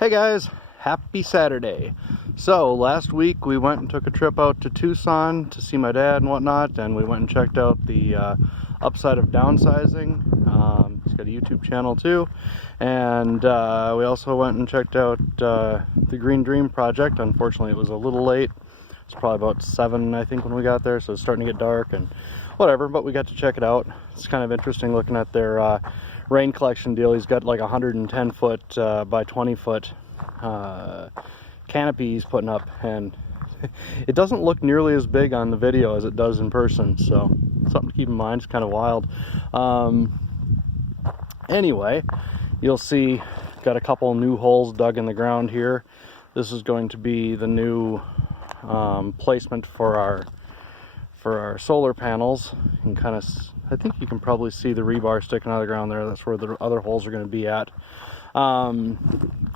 Hey guys, happy Saturday. So last week we went and took a trip out to Tucson to see my dad and whatnot, and we went and checked out the upside of downsizing. He's got a YouTube channel too, and we also went and checked out the Green Dream project. Unfortunately it was a little late. It's probably about 7 I think when we got there, so it's starting to get dark and whatever, but we got to check it out. It's kind of interesting looking at their rain collection deal. He's got like a 110 foot by 20 foot canopy he's putting up, and it doesn't look nearly as big on the video as it does in person, so something to keep in mind. It's kind of wild. Anyway, you'll see got a couple new holes dug in the ground here. This is going to be the new placement for our solar panels. You can kind of, I think you can probably see the rebar sticking out of the ground there. That's where the other holes are going to be at.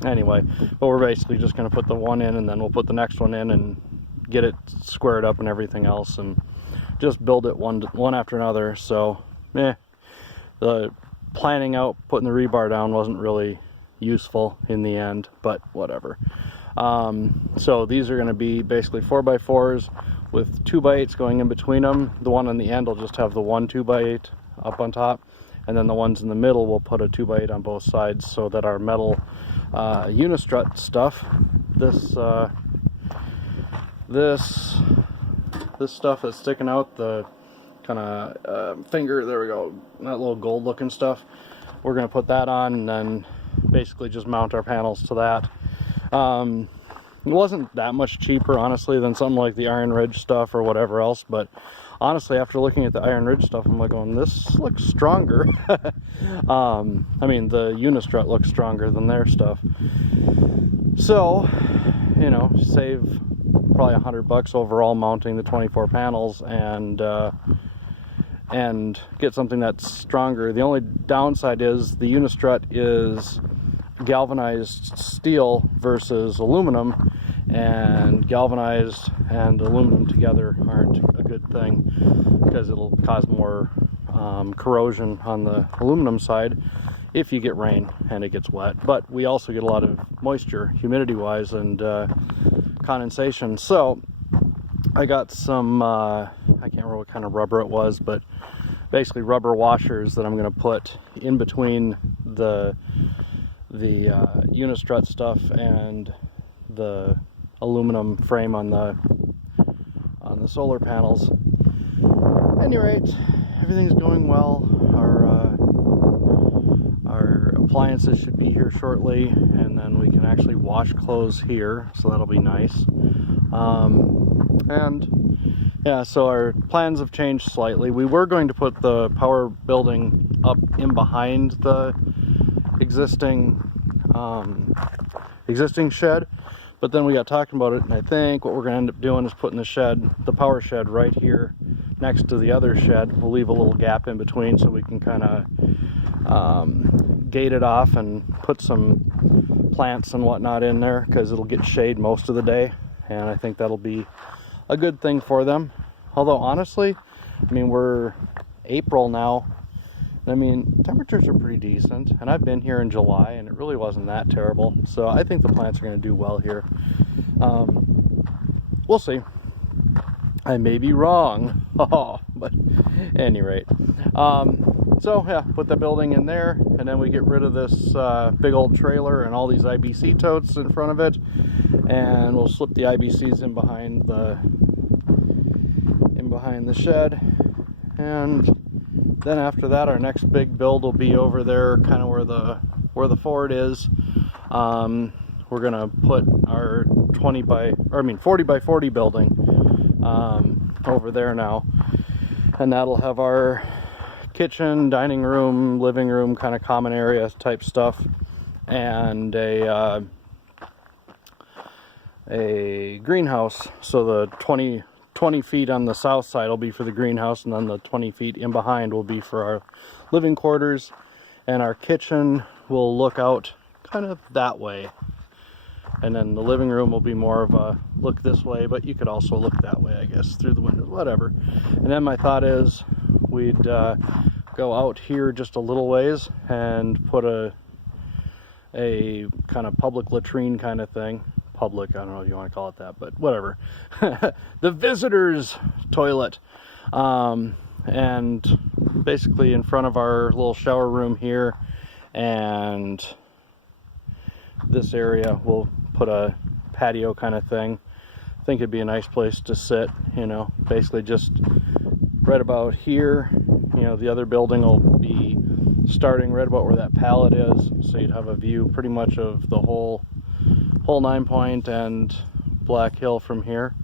Anyway, but we're basically just going to put the one in, and then we'll put the next one in and get it squared up and everything else, and just build it one after another. So the planning out putting the rebar down wasn't really useful in the end, but whatever. So these are going to be basically 4x4s with 2x8s going in between them. The one on the end will just have the one 2x8 up on top, and then the ones in the middle will put a 2x8 on both sides, so that our metal unistrut stuff, this stuff that's sticking out, the kind of finger, there we go, that little gold looking stuff, we're going to put that on and then basically just mount our panels to that. It wasn't that much cheaper, honestly, than something like the Iron Ridge stuff or whatever else, but honestly, after looking at the Iron Ridge stuff, I'm like going, this looks stronger. I mean, the Unistrut looks stronger than their stuff. So, you know, save probably $100 overall mounting the 24 panels and get something that's stronger. The only downside is the Unistrut is galvanized steel versus aluminum, and galvanized and aluminum together aren't a good thing because it'll cause more corrosion on the aluminum side if you get rain and it gets wet. But we also get a lot of moisture, humidity wise, and condensation. So I got some I can't remember what kind of rubber it was, but basically rubber washers that I'm going to put in between the Unistrut stuff and the aluminum frame on the solar panels. At any rate, everything's going well. Our appliances should be here shortly, and then we can actually wash clothes here, so that'll be nice. And yeah, so our plans have changed slightly. We were going to put the power building up in behind the existing shed, but then we got talking about it, and I think what we're going to end up doing is putting the power shed right here next to the other shed. We'll leave a little gap in between so we can kind of gate it off and put some plants and whatnot in there, because it'll get shade most of the day, and I think that'll be a good thing for them. Although honestly, I mean, we're April now. I mean, temperatures are pretty decent, and I've been here in July and it really wasn't that terrible, so I think the plants are going to do well here. We'll see. I may be wrong, but at any rate. So yeah, put the building in there, and then we get rid of this big old trailer and all these IBC totes in front of it, and we'll slip the IBCs in behind the shed. And then after that, our next big build will be over there, kind of where the Ford is. We're gonna put our 40 by 40 building over there now, and that'll have our kitchen, dining room, living room, kind of common area type stuff, and a greenhouse. So the 20 feet on the south side will be for the greenhouse, and then the 20 feet in behind will be for our living quarters, and our kitchen will look out kind of that way, and then the living room will be more of a look this way, but you could also look that way, I guess, through the windows, whatever. And then my thought is we'd go out here just a little ways and put a a kind of public latrine kind of thing. Public, I don't know if you want to call it that, but whatever. The visitors toilet. And basically in front of our little shower room here and this area, we'll put a patio kind of thing. I think it'd be a nice place to sit, you know, basically just right about here. You know, the other building will be starting right about where that pallet is, so you'd have a view pretty much of the whole 9 Point and Black Hill from here.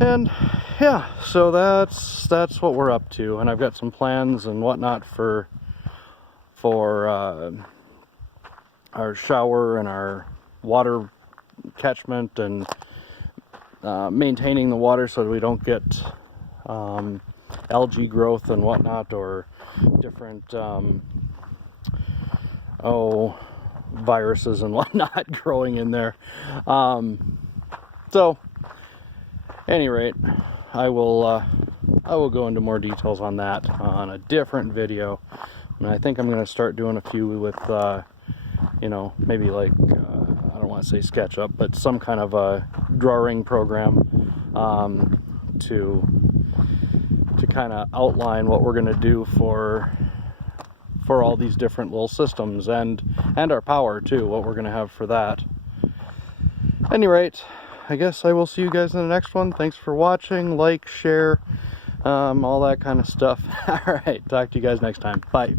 And yeah, so that's what we're up to, and I've got some plans and whatnot for our shower and our water catchment, and maintaining the water so that we don't get algae growth and whatnot, or different viruses and whatnot growing in there. So any rate, I will go into more details on that on a different video, and I think I'm going to start doing a few with you know, maybe like I don't want to say SketchUp, but some kind of a drawing program to kind of outline what we're going to do for all these different little systems, and our power too, what we're going to have for that. At any rate, I guess I will see you guys in the next one. Thanks for watching. Like, share, all that kind of stuff. All right, talk to you guys next time. Bye.